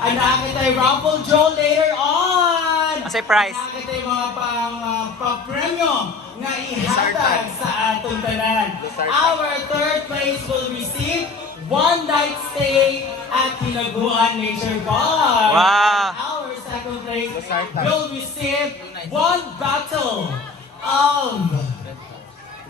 Anak tayo raffle draw later on. Asay prize. Anak tayo mga pang-premyo nga ihatag sa atong tanan. Our third place will receive one night stay at Tinaguan Nature Bar. Wow. Our second place will receive one bottle of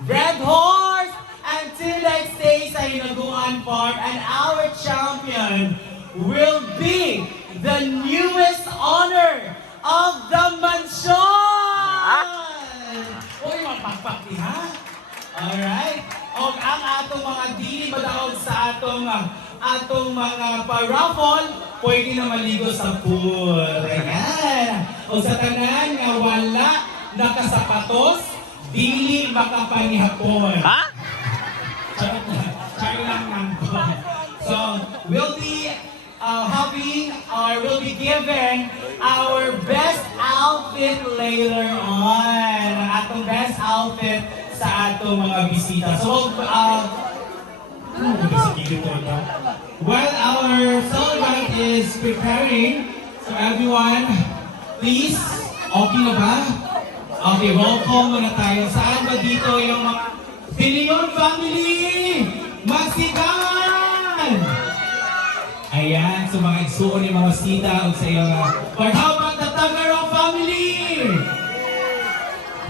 Red Horse and 2 night stays sa Tinaguan Farm. And our champion will be the newest owner of the mansion! Uy, magpagpakti ha? Alright? O ang atong mga dili madaog sa atong mga pa-raffle, pwede na maligo sa pool. Ayan. O sa tanan nga wala nakasapatos, dili makapanihapon. Ha? Charot lang lang po. So, we'll be we'll be giving our best outfit later on. Ang atong best outfit sa atong mga bisita. So, while our celebrant is preparing, so everyone, please, okay na ba? Okay, roll call muna tayo. Saan ba dito yung mga Pilion family? Magsikan! Ayan, so mga igsuon ni mga sita o sa iyong or how about the Tagarong family?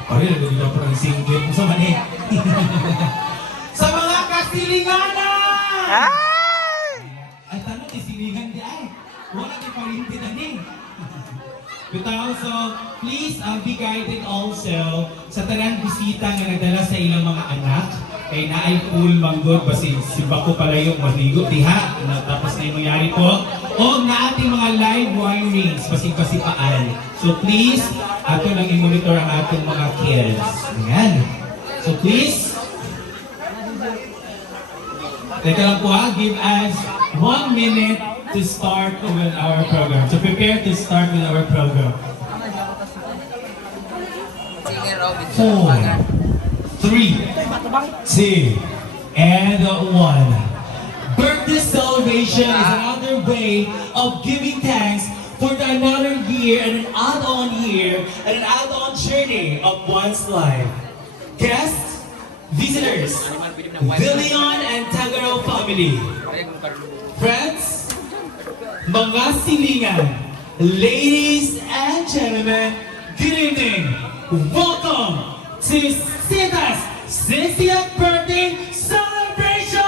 Pare, nagawin na parang singgit mo sa mani. Sa mga kasilinganan! Ay! Ay, tanong, isilingan di ay. Wala di parinti na ni. Bitaw, so please be guided also sa tanang bisita nga nagdala sa ilang mga anak. Kay naay pool manggod basi si Bako palayo maligo diha tapos na yung mangyari po o na ating mga live wirings basi paan. So please ato nang i-monitor ang ating mga kids. Ayan. So please teka lang po ha, give us 1 minute to start with our program. So prepare to start with our program. 4, 3, 2, and 1. Birthday celebration is another way of giving thanks for another year and an add-on year and an add-on journey of one's life. Guests, visitors, Villion and Tagaro family, friends, mga silingan, ladies and gentlemen, good evening. Welcome to Sita's 60th birthday celebration!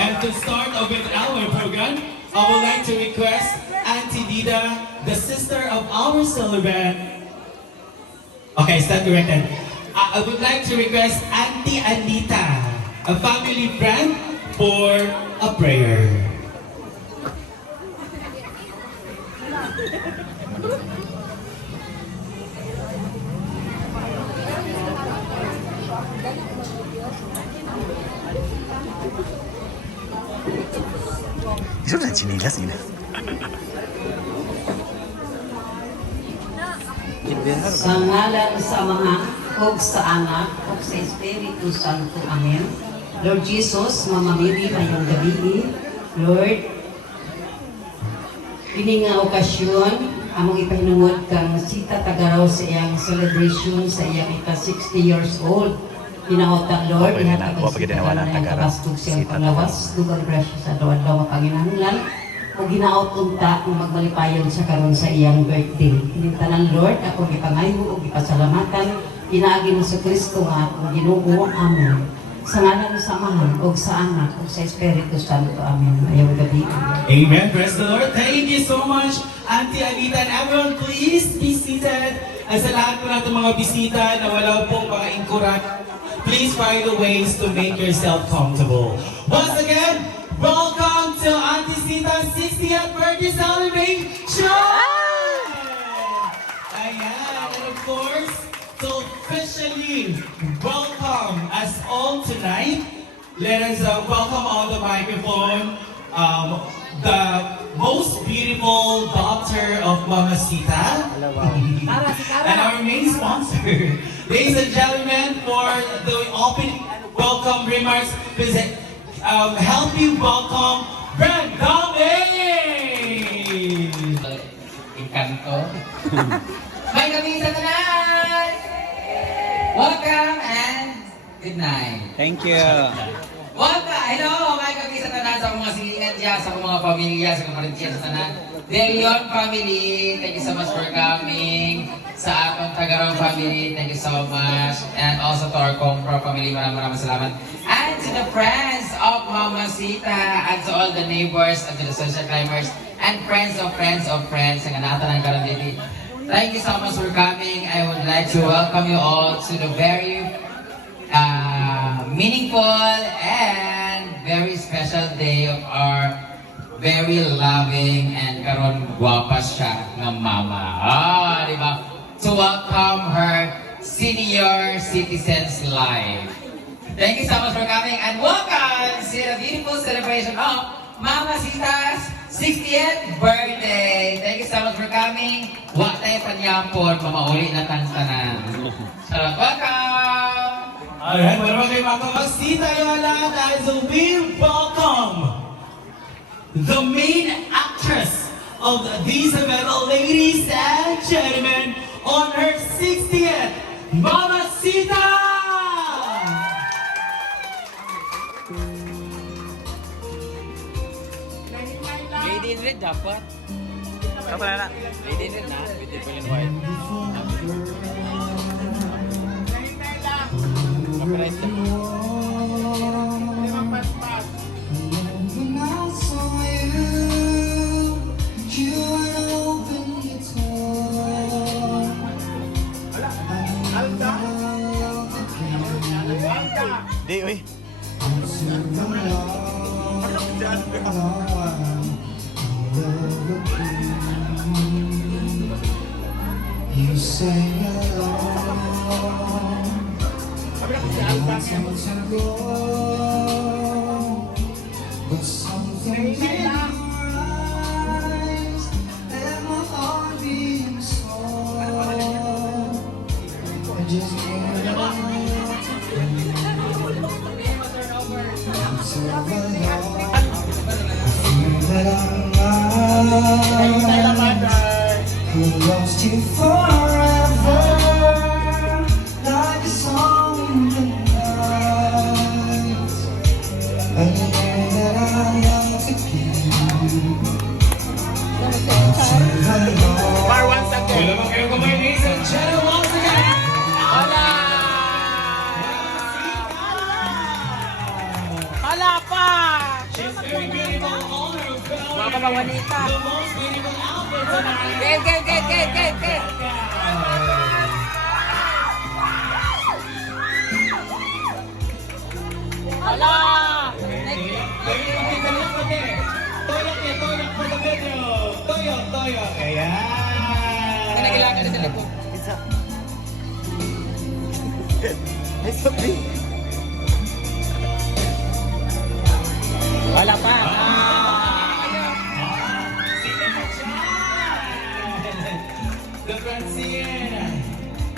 And to start off with our program, I would like to request Auntie Dida, the sister of our celebrant. Okay, is that correct? I would like to request Auntie Anita, a family friend, for a prayer. Eso no es chinilas, sila. Sa ngalan sa mga o sa anak o sa Espiritu Santo. Amen. Lord Jesus, mamamili ngayong gabi. Lord, kini nga okasyon, among ipahinungod kang Sita Tagaraw sa iyang celebration sa iyang ika-60 years old. Pinauta, Lord, ihatag ang Sita Tagaraw na iyang kabastog siyang panglawas, dugang grasya sa dawan-daw mapanginahanglan, o ginaot unta kung magmalipayon sa karon sa iyang birthday. Inintanan, Lord, ako gipangayo o gipasalamatan, pinaagi mo sa Kristo nga akong Ginoo. Amen. Sa ngalan sa Ama o sa Anak o sa Espiritu Santo. Amen. Ayong gabi. Amen. Praise the Lord. Thank you so much, Auntie Anita. And everyone, please be seated. At sa lahat po natin mga bisita na wala pong mga inkurat, please find the ways to make yourself comfortable. Once again, welcome to Auntie Sita's 60th birthday celebration! Ayan. And of course, to officially welcome us all tonight, let us welcome on the microphone the most beautiful daughter of Mama Sita and our main sponsor. Ladies and gentlemen, for the opening welcome remarks, help you welcome Brand Encanto. May gabi sa tanan! Welcome and good night. Thank you. Welcome! Hello! May gabi sa tanan sa mga silingan dyan, sa mga pamilya, sa mga parentya sa tanan. De Leon family, thank you so much for coming. Sa atong Tagarong family, thank you so much. And also to our Compro family, maraming salamat. And to the friends of Mama Sita, and to all the neighbors, and to the social climbers, and friends of friends of friends, ang anatan ng karon dito. Thank you so much for coming. I would like to welcome you all to the very meaningful and very special day of our very loving and karon guwapa siya ng mama. Di ba? To welcome her senior citizens life. Thank you so much for coming and welcome to the beautiful celebration of Mama Sita's 60th birthday. Thank you so much for coming. Wa tayo panyapon, mamauli na tantanan. Salamat, welcome! Alright, wala kayo mga kamasita yung lahat as we welcome the main actress of this event, ladies and gentlemen, on her 60th, Mama Sita! Lady in red dapat. Apa na? Lady in red na. Beautiful and white. Copyright lang. When I saw you, you had opened your door. Di, uy. You say hello. To go, but something in your eyes and my heart being sore. I just can't who lost you forever, like a song in the night. And the day that I am again. Wala ba kayo kumain, ladies and gentlemen, once again! Hala pa! She's very beautiful, all her Mga kawanita. the most beautiful outfit tonight. Get. Hala! Toyak for the video. Toyak. Ayan. Kailangan na sila po. Wala pa. The Francine.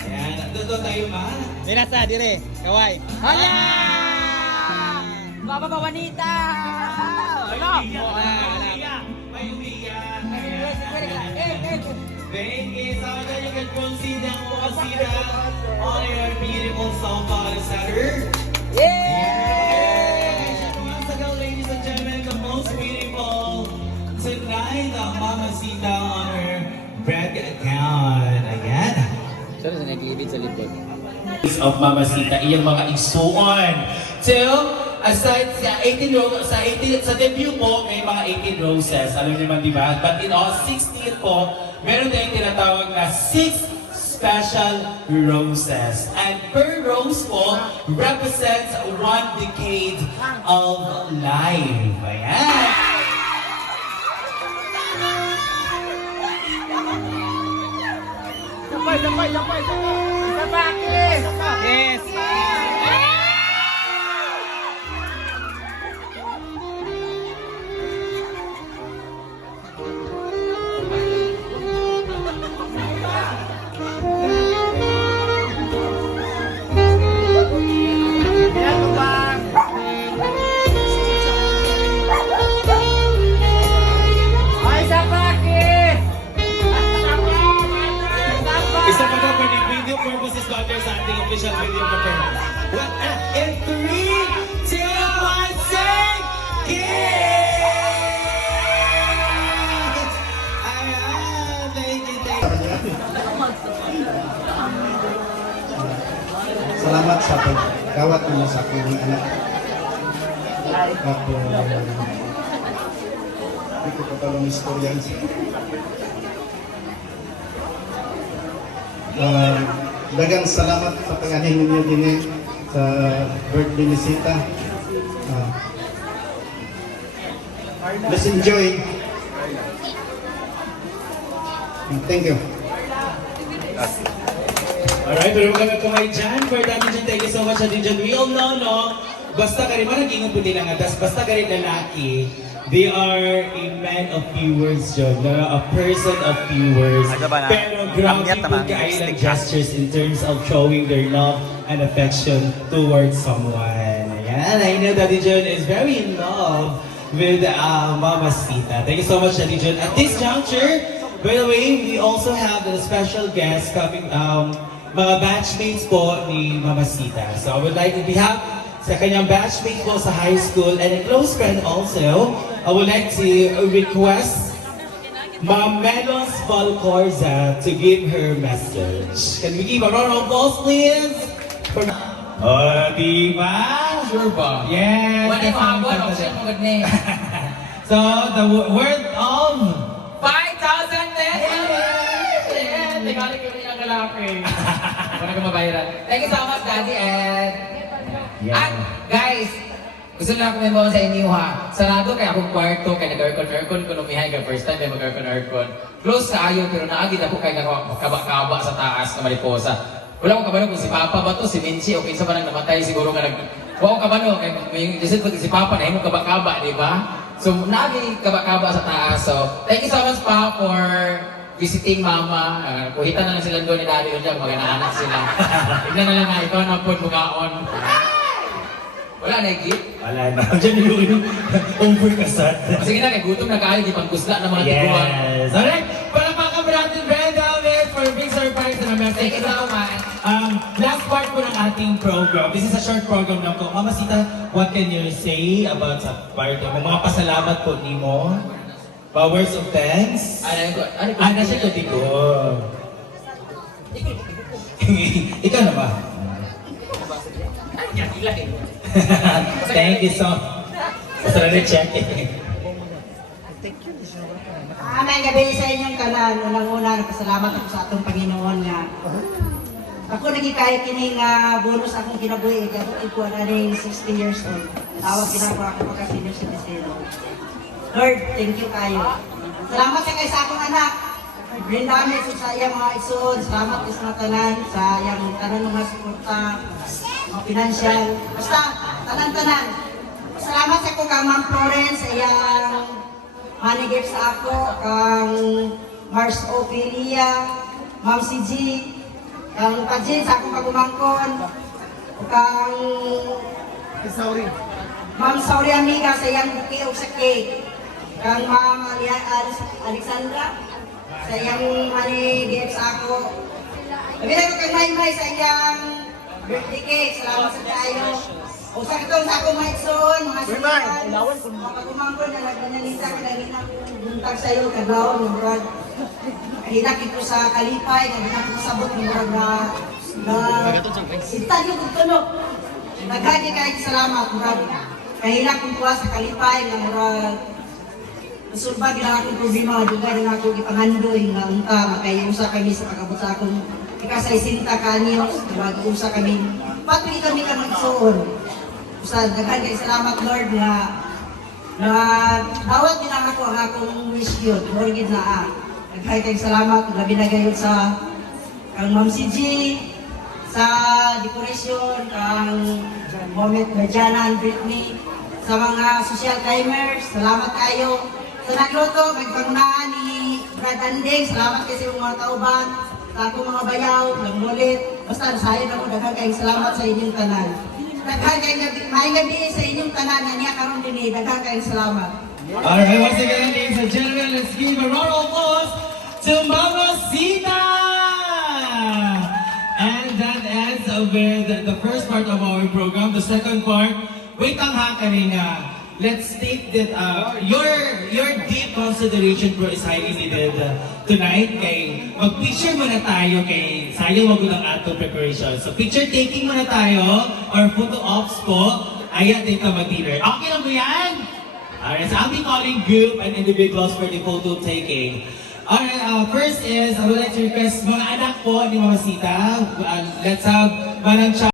Ayan. Doon tayo ma. Minasa, dire. Kaway. Hala! Baba ka wanita! Hala! May umiyak. Thank you. Sa kanya you can proceed ang Masita on your beautiful song para sa her. Once again, ladies and gentlemen, the most beautiful tonight, Mama Sita on her bank account. Ayan. Sorry, sa nag-ibig sa likod. Of Mama Sita, iyang mga isuon. Till, aside sa 18 roses, sa debut po, may mga 18 roses. Alam niyo naman, di ba? But in all, 16 po, meron tayong tinatawag na 6 special roses. And per rose po represents 1 decade of life. Ayan. Yes! sa pagkawat nila sa akong mga anak. Tapos, hindi ko pa talong istoryan. Dagang salamat sa pangahin ninyo din sa birthday ni Sita. Let's enjoy. Thank you. Alright, pero maganda ko kay Jan. For Daddy Jan, thank you so much, Daddy Jan. We all know, no? Basta ka rin, maraging po din ang atas, basta ka rin lalaki, they are a man of few words, John. No? A person of few words. Pero grabe po kayo ng gestures in terms of showing their love and affection towards someone. Ayan, I know Daddy John is very in love with Mama Sita. Thank you so much, Daddy John. At this juncture, by the way, we also have a special guest coming, mga batchmates po ni Mama Sita. So I would like, on behalf sa kanyang batchmate po sa high school and a close friend also, I would like to request Ma'am Melos Valcorza to give her message. Can we give a round of applause, please? Diba? Sure ba? Yes. Wala yung habon, option mo gud ni. So, the word of 5,000 pesos! Yeah, tingalik ko rin ang lalaki. Wala ka mabayaran. Thank you so much, Daddy Ed. At guys, gusto lang ako membawan sa inyo ha. Sarado kaya akong kwarto, kaya nag-aircon ko numihay ka first time, kaya mag-aircon. Close kaayo, pero naagid ako kaya kaba-kaba sa taas na mariposa. Wala akong kabano kung si Papa ba to, si Minchi, o kinsa ba nang namatay siguro nga nag... Wala akong kabano, kaya may Joseph ko si Papa na himong kaba-kaba, di ba? So, naagid kaba-kaba sa taas. So, thank you so much pa for visiting Mama. Kuhitan na lang sila doon ni Daddy yun dyan, magandang anak sila. Tignan na lang nga, ikaw na po bukaon. Wala na gift? Wala na. Diyan yung overkasat. Sige na, kay gutom na kayo, di pang kusla ng mga tiguan. Yes. Alright, palakpakan po natin Brenda with for a big surprise na message. Thank you so much. Last part po ng ating program. This is a short program lang po. Mama Sita, what can you say about sa part mo? Mga pasalamat po ni mo? Words of thanks? Ano siya ko dito? Ikaw na ba? Thank you so much. Sarap na check May gabi sa inyong tanan. Unang-una, nagpasalamat ako sa atong Panginoon nga. Ako nagikahit kini nga bonus akong kinabuhi. Ito na rin 60 years old. Tawag kinako ako pagka-senior citizen. Lord, thank you kayo. Salamat sa kayo sa akong anak. Brindami sa iyang mga isuod. Salamat sa mga tanan. Sa iyang tanan mga suporta. Mga financial. Basta, tanan-tanan. Salamat sa ko kang Ma'am Florence sa iyang money gift sa ako, kang Mars Ophelia, Ma'am CG, kang Pajin sa akong pagumangkon, kang Ma'am Sauri Amiga sa iyang buki o sa cake, kang Ma'am Alexandra sa iyang money gift sa ako. Nabila ko kang Maymay sa iyang birthday cake, salamat sa tayo. O sa ito sa akong maitson, mga siyan, mga pagumangkon na nagbanyanita ka na buntag sa iyo, kagaw, ng brad. Hinakit ko sa kalipay, hinakit ko sa sabot, ng brad na sintan yung pagtunog. Naghagi kayo salamat, brad. Kahinak ko sa kalipay, ng brad. Nasulba, gina akong problema, duga rin ako ipangandoy, nga unta, makayusa kami sa pagkabot sa akong ikasay sinta kanyos, mag-usa kami. Patuloy kami ka magsuon. Sa daghan kay salamat Lord na dawat din ako ang akong wish yun. Lord gid na daghan kay salamat labi na gayud sa kang Ma'am CG sa decoration kang Moment Bajana and Britney sa mga social timers. Salamat kayo sa nagluto magpangunahan ni Brad Anding. Salamat kay sa mga tauban sa akong mga bayaw nagmulit. Basta nasayon ako daghan kay salamat sa inyong tanan. Daghan gabi sa inyong tanan na niya karon dinhi. Daghan kayong salamat. Alright, once again, ladies and gentlemen, let's give a round of applause to Mama Sita! And that ends with the first part of our program. The second part, wait ang ha kanina. let's take that your deep consideration for is highly needed tonight. Kay mag-picture muna tayo kay sayang wag ng ato preparation. So picture taking muna tayo or photo ops po. Ayan dito mag-dinner. Okay lang ba yan? Alright, so I'll be calling group and individuals for the photo taking. Alright, first is I would like to request mga anak po ni Mama Sita. Let's have Manang